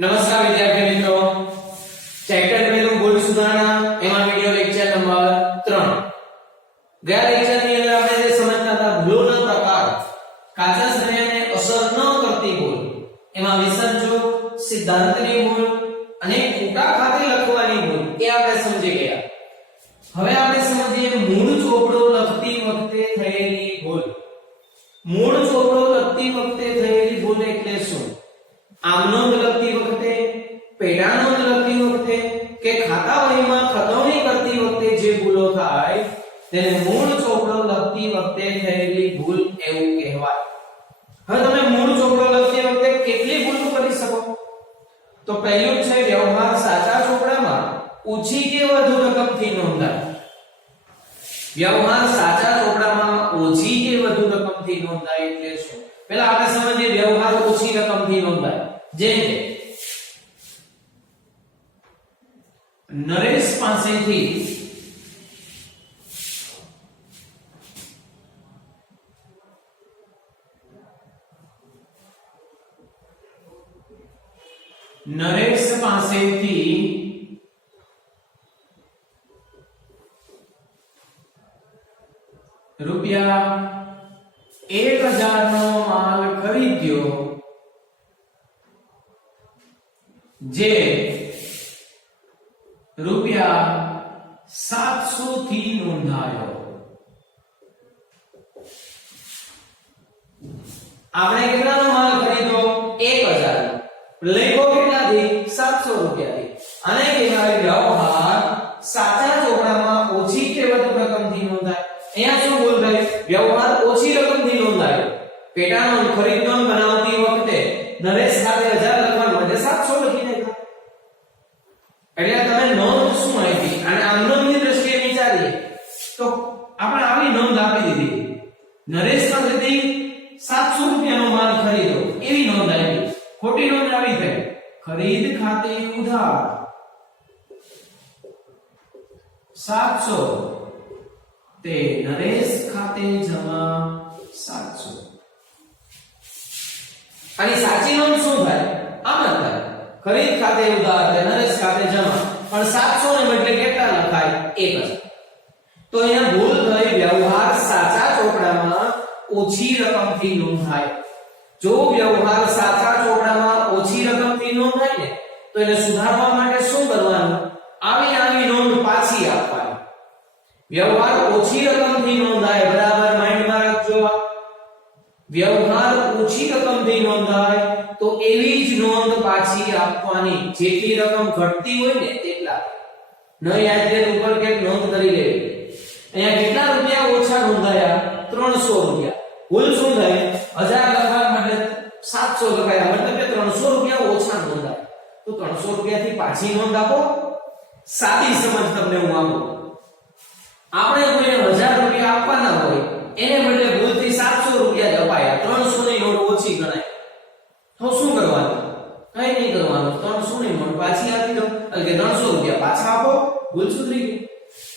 નમસ્કાર વિદ્યાર્થી મિત્રો, ચેપ્ટર 2 નું ભૂલ સુધારણા એમાં વિડિયો લેક્ચર નંબર 3. ગયા લેક્ચરની અંદર આપણે જે સમજતા હતા ભૂલોના પ્રકાર, કાચા સળિયાને અસર ન કરતી ભૂલ, એમાં વિસર્જક, સિદ્ધાંતની ભૂલ અને ટૂંકા ખાતે લખવાની ભૂલ એ આપણે સમજી ગયા. હવે આપણે સમજીએ મૂળ ચોપડો લખતી વખતે થયેલી ભૂલ. મૂળ ચોપડો લખતી વખતે થયેલી ભૂલ એટલે શું? આમનોંધ લખતી વખતે, પેટાનોંધ લખતી વખતે કે ખાતા વહીમાં ખતવણી કરતી વખતે જે ભૂલો થાય તેને મૂળ ચોપડો લખતી વખતે થયેલી ભૂલ એવું કહેવાય. હવે તમે મૂળ ચોપડો લખતી વખતે કેટલી ભૂલો કરી શકો? તો પહેલું છે વ્યવહાર સાચા ચોપડામાં ઓછી કે વધુ રકમથી નોંધાય. વ્યવહાર સાચા ચોપડામાં ઓછી કે વધુ રકમથી નોંધાય એટલે શું? પહેલા આપણે સમજીએ વ્યવહાર ઓછી રકમથી નોંધાય. જેમ કે નરેશ પાસેથી રૂપિયા 1000 નો માલ ખરીદ્યો જે રૂપિયા 700 થી નોંધાયો. આપણે કેટલાનો માલ ખરીદ્યો? 1000. લેખો કેટલાથી? 700 રૂપિયાથી. અને કહેવાય વ્યવહાર સાચા ચોપડામાં ઓછી કે વધુ રકમથી નોંધાય. અહીંયા શું બોલ ભાઈ? વ્યવહાર ઓછી રકમથી નોંધાયો. પેટાનોંધ ખરીદ નોંધ બનાવતી વખતે નરેશ ખાતે 1000 લખવાનું બદલે 700 લખી નાખ્યા. એટલે તમે નોંધ શું આપી અને આમનોંધની દ્રષ્ટિએ વિચારીએ તો આપણે આવી નોંધ આપી દીધી. નરેશ પાસેથી 700 રૂપિયાનો માલ ખરીદ્યો એવી નોંધ આપી. ખોટી નોંધ આવી થઈ. ખરીદ ખાતે ઉધાર 700 તે નરેશ ખાતે જમા 700. અને સાચી નોંધ શું થાય? આમ જ થાય. ખરીદ ખાતે ઉધાર તે નરેશ ખાતે જમા. પણ 700 ને બદલે કેટલા લખાય? 1000. તો અહીંયા ભૂલ થઈ. વ્યવહાર સાચા ચોપડામાં ઓછી રકમથી નોંધાય. જો વ્યવહાર સાચા ચોપડામાં ઓછી રકમથી નોંધાય ને તો એને સુધારવા માટે શું કરવાનું? આવી નોંધ પાછી આપવાની. વ્યવહાર ઓછી રકમથી નોંધાય, બરાબર માઇન્ડમાં રાખજો. વ્યવહાર ઓછી રકમથી નોંધાય તો એવી જ નોંધ પાછી આપવાની. જેટલી રકમ ઘટતી હોય ને તેટલા. ન યાદ રહે ઉપર કે નોંધ કરી લેવી. અહીંયા કેટલા રૂપિયા ઓછા નોંધાયા? 300 રૂપિયા. ભૂલ શું થાય? 1000 લખવા માટે 700 લખાયા, મતલબ કે 300 રૂપિયા ઓછા નોંધાયા. તો 300 રૂપિયાથી પાછી નોંધ આપો. સાદી સમજ તમને હું આપું. આપણે કોઈને 1000 રૂપિયા આપવાના હોય એને બદલે ભૂલથી 700 રૂપિયા જ અપાયા. 300 ની નોટ ઓછી ગણાય. તો શું કરવાનું? કઈ નહીં કરવાનું. 300 ની નોટ પાછી આપી દો. એટલે કે 300 રૂપિયા પાછા આપો. ભૂલ સુધરી ગઈ.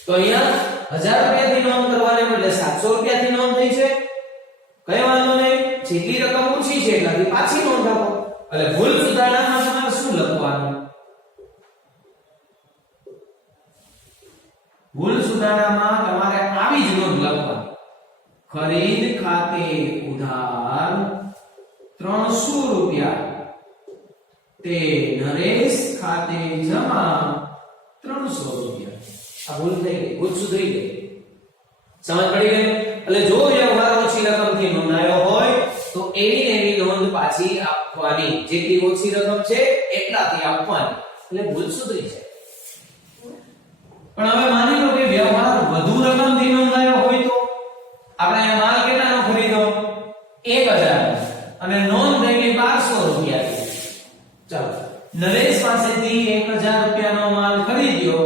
તો અહીંયા 1000 રૂપિયાથી નોંધ કરવાને બદલે 700 રૂપિયાથી નોંધ થઈ છે. કઈ વાંધો નહીં. જેટલી રકમ ઓછી છે એટલાથી પાછી નોંધ આપો. એટલે ભૂલ સુધારણામાં તમારે શું લખવાનું? ભૂલ સુધારણામાં તમારે આવી જ નોંધ લખવાની. ખરીદ ખાતે ઉધાર 300 રૂપિયા તે નરેશ ખાતે જમા 300 રૂપિયા. આ ભૂલ થઈ ગઈ. ભૂલ સુધરી ગઈ. સમજ પડી ગઈ? એટલે જો વ્યવહાર ઓછી રકમથી નોંધાયો હોય તો એવી નોંધ પાછી આપવાની. જેટલી ઓછી રકમ છે એટલાથી આપવાની. એટલે ભૂલ સુધરી જાય. પણ હવે માની લો કે વ્યવહાર વધુ રકમથી નોંધાયો હોય તો આપણે આ માલ કેટલાનો ખરીદ્યો? 1000 અને નોંધ થઈ 1200 રૂપિયાની. ચાલો, નરેશ પાસેથી 1000 રૂપિયાનો માલ ખરીદ્યો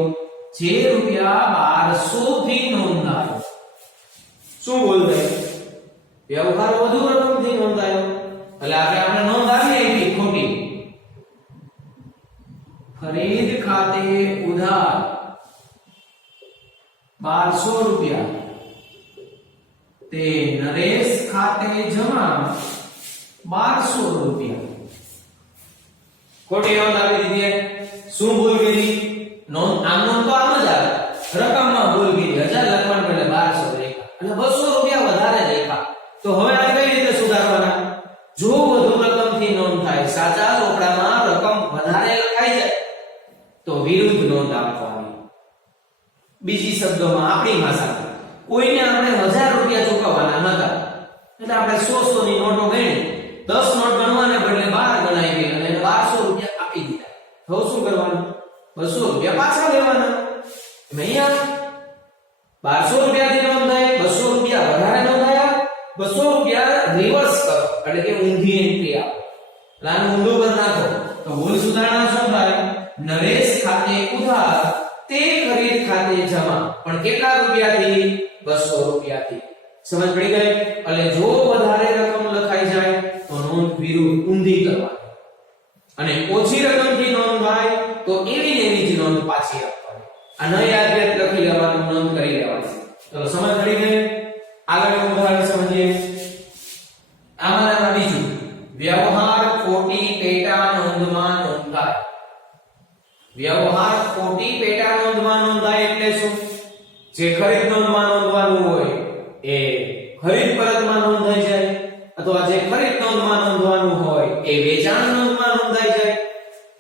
જે રૂપિયા 1200 થી નોંધાયો. શું બોલ ભાઈ? વ્યવહાર વધુ રકમથી નોંધાયો. એટલે આપણે નોંધ આવી આવી ખોટી. ખરીદ ખાતે ઉધાર 1200 રૂપિયા તે નરેશ ખાતે જમા 1200 રૂપિયા. ખોટી નોંધ આપી દીધી. શું ભૂલ કરી? નોંધ આમ તો આમ જ આવે, રકમમાં ભૂલ કરી. 1000 લખવાનું એટલે 1200 લખ્યા અને 200 રૂપિયા વધારે લખ્યા. તો હવે આ કઈ રીતે સુધારવાના? જો વધુ રકમથી નોંધ થાય, સાચા ચોપડામાં રકમ વધારે લખાઈ જાય તો વિરુદ્ધ નોંધ આપવાની. બીજી શબ્દોમાં આપણી ભાષામાં કોઈને આપણે 1000 રૂપિયા ચૂકવવાના હતા એટલે આપણે 100 ની નોટો ગણી 10 નોટ ગણવાને બદલે 12 ગણાઈ ગઈ અને 1200 રૂપિયા આપી દીધા. હવે શું કરવાનું? 200 રૂપિયા પાછા લેવાના. અહીંયા 1200 રૂપિયાથી નોંધ થાય, 200 રૂપિયા વધારે નોંધાયા, 200 રૂપિયા રિવર્સ કરો એટલે કે ઊંધી એન્ટ્રી આપો. લાનું ઊંધું કરી નાખો તો ભૂલ સુધારણા શું થાય? નરેશ ખાતે ઉધાર, તે ખરીદ ખાતે જમા. પણ કેટલા રૂપિયાથી? 200 રૂપિયાથી. સમજ પડી ગઈ? એટલે જો વધારે રકમ લખાઈ જાય તો નોંધ વિરુદ્ધ ઊંધી કરવાની અને ઓછી રકમથી નોંધ થાય તો એવી ને એવી જ નોંધ પાછી આપવાની. આ ન યાદ રહે લખી લેવાનું, નોંધ કરી લેવાની. ચલો સમજ પડી ગઈ? આગળનું ઉદાહરણ સમજીએ. આમાંના બીજું, વ્યવહાર ખોટી પેટા નોંધમાં નોંધાય. વ્યવહાર ખોટી પેટા નોંધમાં નોંધાય એટલે શું? જે ખરીદ નોંધમાં નોંધવાનું હોય એ ખરીદ પરતમાં નોંધાઈ જાય, અથવા જે ખરીદ નોંધમાં નોંધવાનું હોય એ વેચાણ નોંધમાં નોંધાઈ જાય.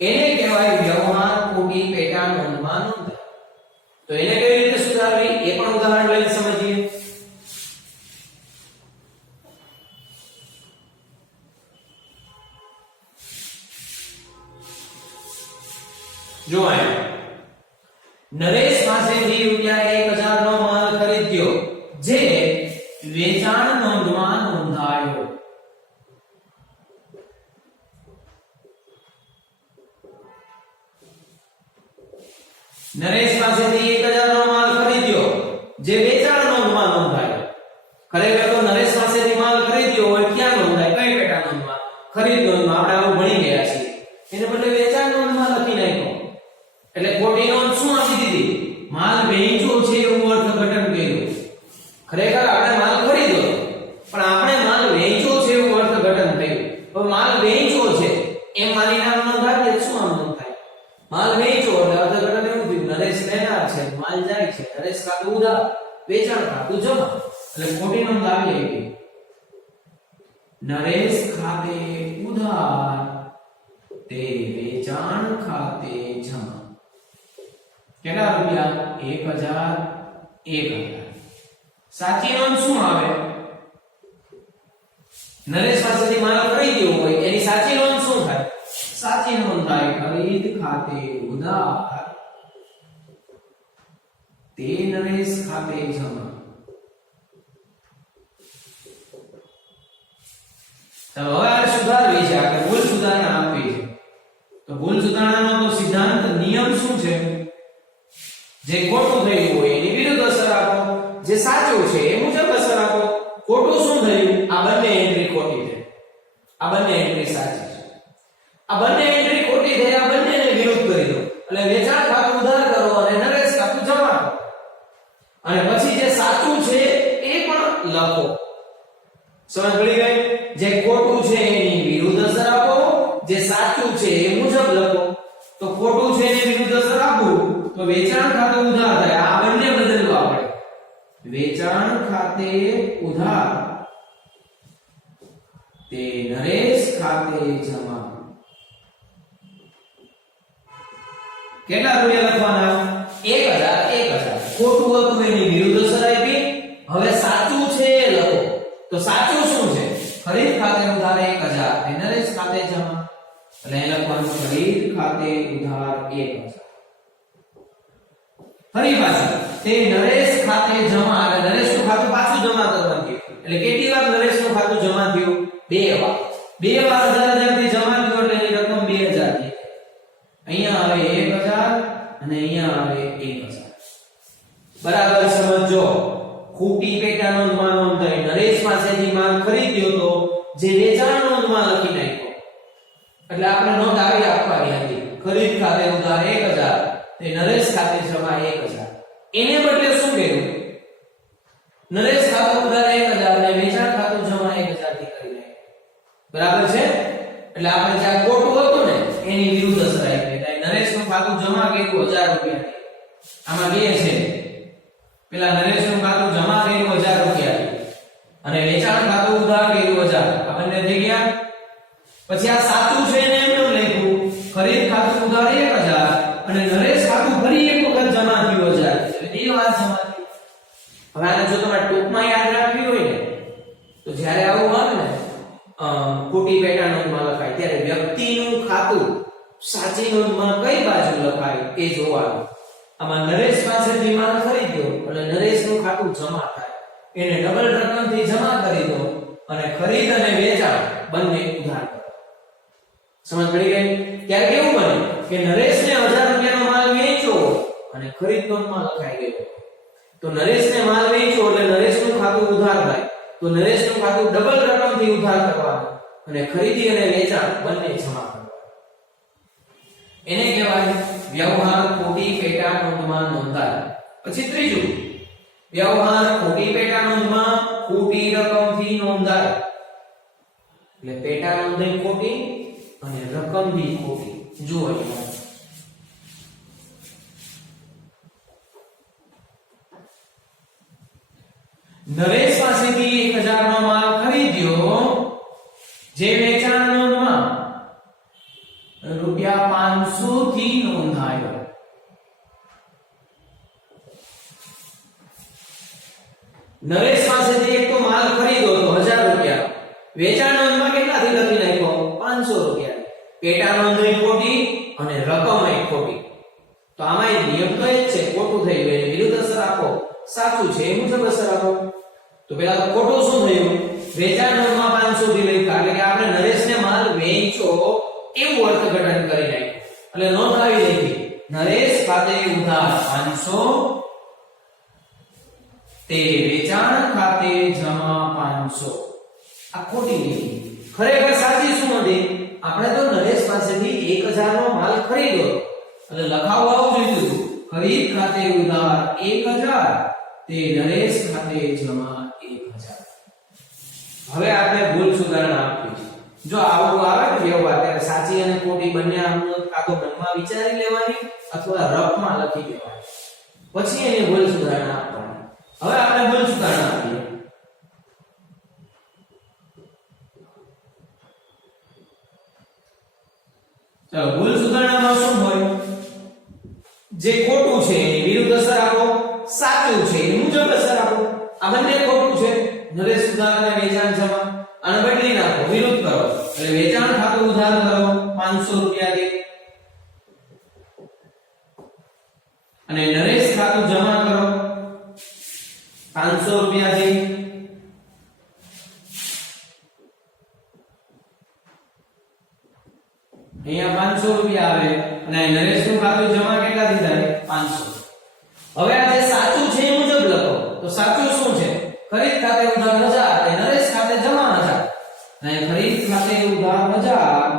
એને કહેવાય વ્યવહાર ખોટી પેટા નોંધમાં નોંધાય. તો એને કઈ રીતે સુધારવી એ પણ ઉદાહરણ લઈને સમજીએ. જો નરેશ પાસેથી ₹1000 નો માલ ખરીદ્યો જે વેચાણ નોંધમાં નોંધાયો. નરેશ પાસેથી 1000 નો માલ ખરીદ્યો જે વેચાણ નોંધમાં નોંધાયો. ખરેખર તો નરેશ પાસેથી માલ ખરીદ્યો હોય ક્યાં નોંધાય? કઈ પેટા નોંધમાં? ખરીદ નોંધમાં. આપણે આવું ભણી ગયા છીએ. એને બદલે વેચાણ નોંધમાં લખી નાખ્યો એટલે ખોટી નોંધ શું આપી દીધી? માલ વેચ્યો છે એવું અર્થઘટન કર્યું. ખરેખર આપણે માલ ખરીદ્યો પણ આપણે માલ વેચ્યો છે એવું અર્થઘટન થયું. તો માલ વેચ્યો છે એમ માની નામ નોંધાય કે શું આમ નોંધ થાય? માલ વેચ્યો એટલે અર્થઘટન એવું થયું નરેશ લેનાર છે, માલ જાય છે, નરેશ ખાતું ઉધાર, વેચાણ ખાતું જમા. એટલે ખોટી નોંધ આવી ગઈ. નરેશ ખાતે ઉધાર, તે વેચાણ ખાતે જમા. કેટલા રૂપિયા? 1000. સાચી નોંધ શું આવે? નરેશ પાસેથી માલ ખરીદ્યો હોય એની સાચી નોંધ શું થાય? સાચી નોંધ થાય ખરીદ ખાતે ઉધાર, તે નરેશ ખાતે જમા. તો હવે આ સુધારવી છે, આપણે ભૂલ સુધારણા આપવી છે. તો ભૂલ સુધારણાનો તો સિદ્ધાંત નિયમ શું છે? જે ખોટું થયું હોય એની વિરુદ્ધ અસર આપો, જે સાચું છે એ મુજબ અસર આપો. ખોટું શું થયું? આ બંને એન્ટ્રી ખોટી થઈ, આ બંને એન્ટ્રી સાચી છે. આ બંને એન્ટ્રી ખોટી થઈ, આ બંનેને વિરુદ્ધ કરી દો. એટલે વેચાણ ખાતું ઉધાર કરો અને નરેશ ખાતું જમા કરો. અને પછી જે સાચું છે એ પણ લખો. સમજ પડી ગઈ? જે ખોટું છે એની વિરુદ્ધ અસર આપો, જે સાચું છે એ મુજબ લખો. તો ખોટું છે એની વિરુદ્ધ અસર આપવું તો વેચાણ ખાતે ઉધાર થાય. આ બંને બદલવા પડે. વેચાણ ખાતે ઉધાર, તે નરેશ ખાતે જમા. કેટલા રૂપિયા લખવાના? 1000. ખોટું હતું એની વિરુદ્ધ અસર આપી. હવે સાચું છે એ લખો. તો સાચું શું છે? ખરીદ ખાતે ઉધાર 1000, તે નરેશ ખાતે જમા. એટલે એ લખવાનું ખરીદ ખાતે ઉધાર 1000. ફરી પાછું તે નરેશ ખાતે જમા, એટલે નરેશનું ખાતું પાછું જમા કરવાનું થયું. એટલે કેટલી વાર નરેશનું ખાતું જમા થયું? 2 વાર. 2 વાર 1000 થી જમા થયું એટલે એની રકમ 2000 થઈ. અહીંયા આવે 1000 અને અહીંયા આવે 1000. બરાબર સમજો. ખોટી પેટા નોંધમાં નોંધ થઈ. નરેશ પાસેથી માલ ખરીદ્યો તો જે વેચાણ નોંધમાં લખી નાખ્યો. એટલે આપણે નોંધ આવી આપવાની હતી. ખરીદ ખાતે ઉધાર 1000, તે નરેશ ખાતે જમા 1000. એને બદલે શું કર્યું? નરેશ ખાતું ઉધાર 1000 અને વેચાણ ખાતું જમા 1000 થી કરી નાખ્યું. બરાબર છે? એટલે આપણે જ્યાં ખોટું હતું ને એની વિરુદ્ધ અસર આવી ગઈ. નરેશનું ખાતું જમા કર્યું 1000 રૂપિયા. આમાં બે છે. પેલા નરેશનું ખાતું જમા કર્યું 1000 રૂપિયા અને વેચાણ ખાતું ઉધાર કર્યું 1000. આ બંને થઈ ગયા. પછી આ સાચું છે ને એમ લખ્યું ખરીદ ખાતું ઉધાર 1000 અને નરેશ ખાતું ફરી એક વખત જમા થયું 1000. એટલે બે વાર જમા થયું. હવે આને જો તમારે ટૂંકમાં યાદ રાખવી હોય ને તો જ્યારે આવું આવે ને ખોટી પેટા નોંધમાં લખાય ત્યારે વ્યક્તિનું ખાતું સાચી નોંધમાં કઈ બાજુ લખાય એ જોવાનું. આમાં નરેશ પાસેથી માલ ખરીદ્યો એટલે નરેશનું ખાતું જમા થાય એને ડબલ રકમથી જમા કરી દો અને ખરીદ અને વેચાણ બંને ઉધાર કરો. સમજ પડી ગઈ? ત્યારે કેવું બને કે નરેશને 1000 રૂપિયાનો માલ વેચ્યો અને ખરીદ નોંધમાં લખાઈ ગયો. તો નરેશને માલ વેચ્યો એટલે નરેશનું ખાતું ઉધાર થાય. તો નરેશનું ખાતું ડબલ રકમથી ઉધાર કરવાનું અને ખરીદી અને વેચાણ બંને જમા કરવાનું. એને કહેવાય વ્યવહાર ખોટી પેટા નોંધમાં નોંધાય. પછી ત્રીજું, વ્યવહાર ખોટી પેટા નોંધમાં ખોટી રકમથી નોંધાય. એટલે પેટા નોંધ ખોટી અને રકમ બી ખોટી. જુઓ અહીંયા નરેશ પાસેથી 1000 નો માલ ખરીદ્યો જે વેચાણ નોંધમાં ₹500 થી નોંધાયો. નરેશ પાસેથી એક તો માલ ખરીદ્યો તો 1000 રૂપિયા, વેચાણ નોંધમાં કેટલાથી લખી નાખ્યો 500 રૂપિયા. પેટા નોંધ ખોટી અને રકમ ખોટી. તો આમાં નિયમ તો એક છે, ખોટું થઈ ગયું એની વિરુદ્ધ અસર આપો, સાચું છે એ મુજબ અસર આપો. તો પેલા તો ખોટું શું થયું? વેચાણ નોંધમાં 500 થી લખ્યા એટલે કે આપણે નરેશને માલ વેચ્યો એવું અર્થઘટન કરી નાખ્યું. એટલે નોંધ આવી ગઈ નરેશ ખાતે ઉધાર 500 તે વેચાણ ખાતે જમા 500. આ ખોટી લીધી. ખરેખર સાચી શું હતી? આપણે તો નરેશ પાસેથી 1000 નો માલ ખરીદ્યો એટલે લખાવું આવું જોઈતું હતું ખરીદ ખાતે ઉધાર 1000 તે નરેશ ખાતે જમા 1000. હવે આપણે ભૂલ સુધારણા આપવી છે. જો આવું આવે ને વ્યવહાર ત્યારે સાચી અને ખોટી બંને આમ કાં તો મનમાં વિચારી લેવાની અથવા રફમાં લખી દેવાની, પછી એની ભૂલ સુધારણા આપવાની. હવે આપણે ભૂલ સુધારણા આપીએ. ચાલો ભૂલ સુધારણામાં શું હોય? જે ખોટું છે એની વિરુદ્ધ અસર આપો, સાચું છે એની મુજબ અસર આપો. આ બંને ખોટું છે, નરેશ ઉધાર અને વેચાણ જમા. આને બદલી નાખો, વિરુદ્ધ કરો. એટલે વેચાણ ખાતું ઉધાર કરો 500 રૂપિયાથી અને નરેશ ખાતું જમા કરો 500 રૂપિયાથી. અહીંયા 500 રૂપિયા આવે અને નરેશનું ખાતું જમા કેટલાથી થાય 500. હવે આ જે સાચું છે એ મુજબ લખો. તો સાચું શું છે? ખરીદ ખાતે ઉધાર 1000 અને નરેશ ખાતે જમા 1000. અને ખરીદ ખાતે ઉધાર 1000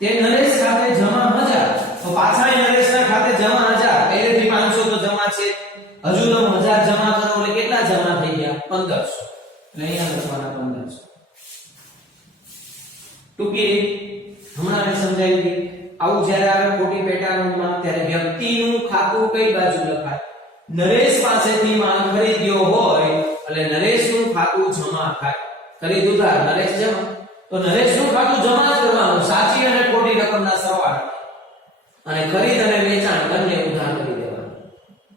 તે નરેશ ખાતે જમા 1000. તો પાછા નરેશના ખાતે જમા 1000. પહેલેથી 500 તો જમા છે, હજુ તો 1000 જમા કરો એટલે કેટલા જમા થઈ ગયા 1500. એટલે અહીંયા લખવાના 1500. ટૂંકી હમણાં મેં સમજાવી દીધી. આવું જ્યારે આવે ખોટી પેટા નોંધમાં ત્યારે વ્યક્તિનું ખાતું કઈ બાજુ લખાય? નરેશ પાસેથી માલ ખરીદ્યો હોય એટલે નરેશનું ખાતું જમા થાય. ખરીદ ઉધાર નરેશ જમા. તો નરેશનું ખાતું જમા કરવાનું, સાચી અને ખોટી રકમના સરવાળા. અને ખરીદ અને વેચાણ બંને ઉધાર કરી દેવાનું.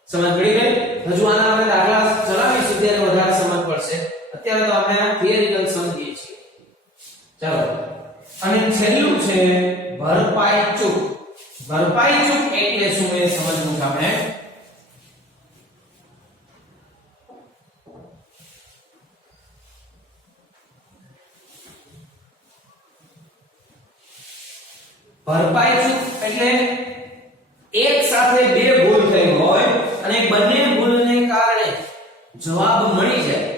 સમજ પડી ગઈ? હજુ આના આપણે દાખલા ચલાવીશું ત્યારે વધારે સમજ પડશે. અત્યારે તો આપણે આ થિયરિકલ સમજીએ છીએ. ચાલો, અને છેલ્લું છે ભરપાઈ ચૂક. ભરપાઈ ચૂક એટલે શું એ સમજવું છે આપણે. ભરપાઈ ચૂક એટલે એક સાથે બે ભૂલ થઈ હોય અને બંને ભૂલને કારણે જવાબ મળી જાય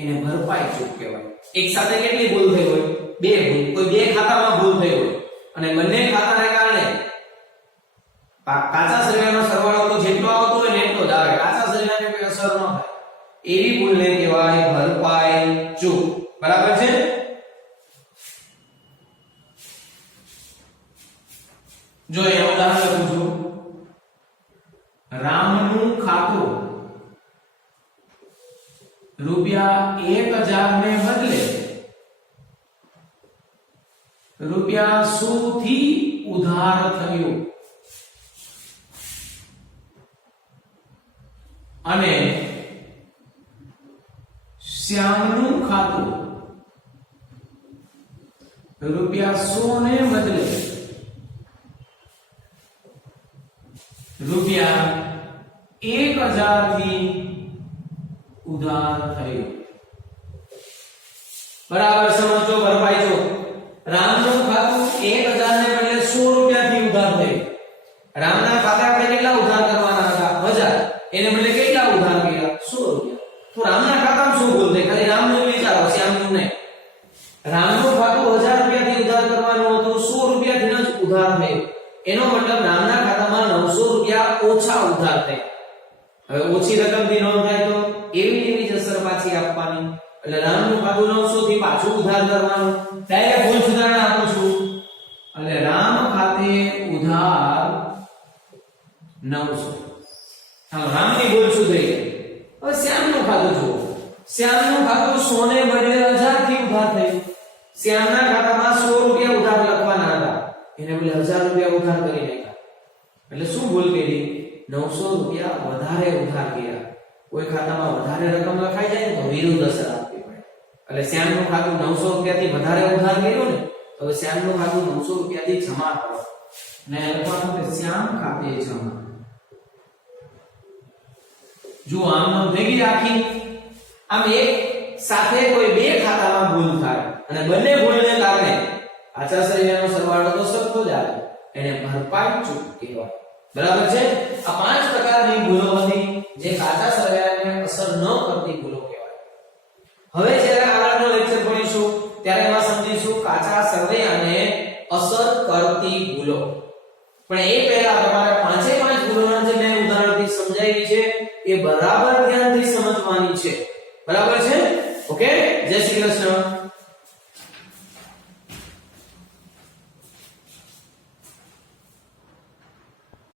એને ભરપાઈ ચૂક કહેવાય. એક સાથે કેટલી ભૂલ થઈ હોય? બે ભૂલ. કોઈ બે ખાતામાં ભૂલ થઈ હોય અને બંને ખાતાને કારણે કાચા સરેરાનો સરવાળો તો જેટલો આવતો હોય ને એટલો જ આવે, કાચા સરેરાને કોઈ અસર ન થાય એવી ભૂલને કહેવાય ભરપાઈ ચૂક. બરાબર છે? જો અહીંયા ઉદાહરણ લખું છું, રામનું ખાતું ₹1000 ને બદલે ₹100 થી ઉધાર થયું અને શ્યામનું ખાતું ₹100 ને બદલે ₹1000 થી ઉધાર થયું. બરાબર સમજો, ભરપાઈ જો. રામનું ખાતું 1000 ને બદલે 100 રૂપિયા થી ઉધાર થયું. રામના ખાતે આપણે કેટલા ઉધાર કરવાના હતા? 1000. એને બદલે કેટલા ઉધાર કર્યા? 100 રૂપિયા. તો રામના ખાતામાં શું ભૂલ થઈ? ખાલી રામનું વિચારો, શ્યામનું નહીં. રામનું ખાતું 1000 રૂપિયા થી ઉધાર કરવાનું હતું, 100 રૂપિયા થી જ ઉધાર થયું. એનો મતલબ રામના ખાતામાં 900 રૂપિયા ઓછા ઉધાર થયા. હવે ઓછી રકમથી નોંધ થાય તો એવી જ અસર પાછી આપવાની. એટલે રામનું ખાતું 900 થી પાછું ઉધાર કરવાનું. ડાયરેક્ટ ભૂલ સુધારણા આપું છું. એટલે રામ ખાતે ઉધાર 900. હા, રામની ભૂલ શું થઈ? હવે શ્યામનું ખાતું જુઓ. શ્યામનું ખાતું 100 ને બદલે 1000 થી ઉધાર થયું. શ્યામના ખાતામાં 100 રૂપિયા ઉધાર લખવાના હતા, એને બદલે 1000 રૂપિયા ઉધાર કરી નાખ્યા. એટલે શું ભૂલ કરી? 900 રૂપિયા વધારે ઉધાર કર્યા. કોઈ ખાતામાં વધારે રકમ લખાઈ જાય ને તો વિરુદ્ધ અસર આપવી પડે. એટલે શ્યામનું ખાતું 900 રૂપિયા થી વધારે ઉધાર કર્યું ને, તો હવે શ્યામનું ખાતું 900 રૂપિયા થી જમા કરો ને લખવાનું કે શ્યામ ખાતે જમા. જો આમ નો ભેગી રાખી, આમ એક સાથે કોઈ બે ખાતામાં ભૂલ થાય અને બંને ભૂલને કારણે આચાર સંહિતાનો સરવાળો તો સરખો જ આવે, એને ભરપાઈ ચૂક કહેવાય. બરાબર છે? આ 5 પ્રકારની ભૂલો હતી જે કાચા સરવાળાને અસર ન કરતી ભૂલો કહેવાય. હવે જ્યારે આગળનો લેક્ચર ભણીશું ત્યારે એમાં સમજીશું કાચા સરવાળાને અસર કરતી ભૂલો. પણ એ પહેલા તમારે 5 ભૂલોના જે મેં ઉદાહરણથી સમજાવી છે એ બરાબર ધ્યાનથી સમજવાની છે. બરાબર છે? ઓકે, જય શ્રી કૃષ્ણ.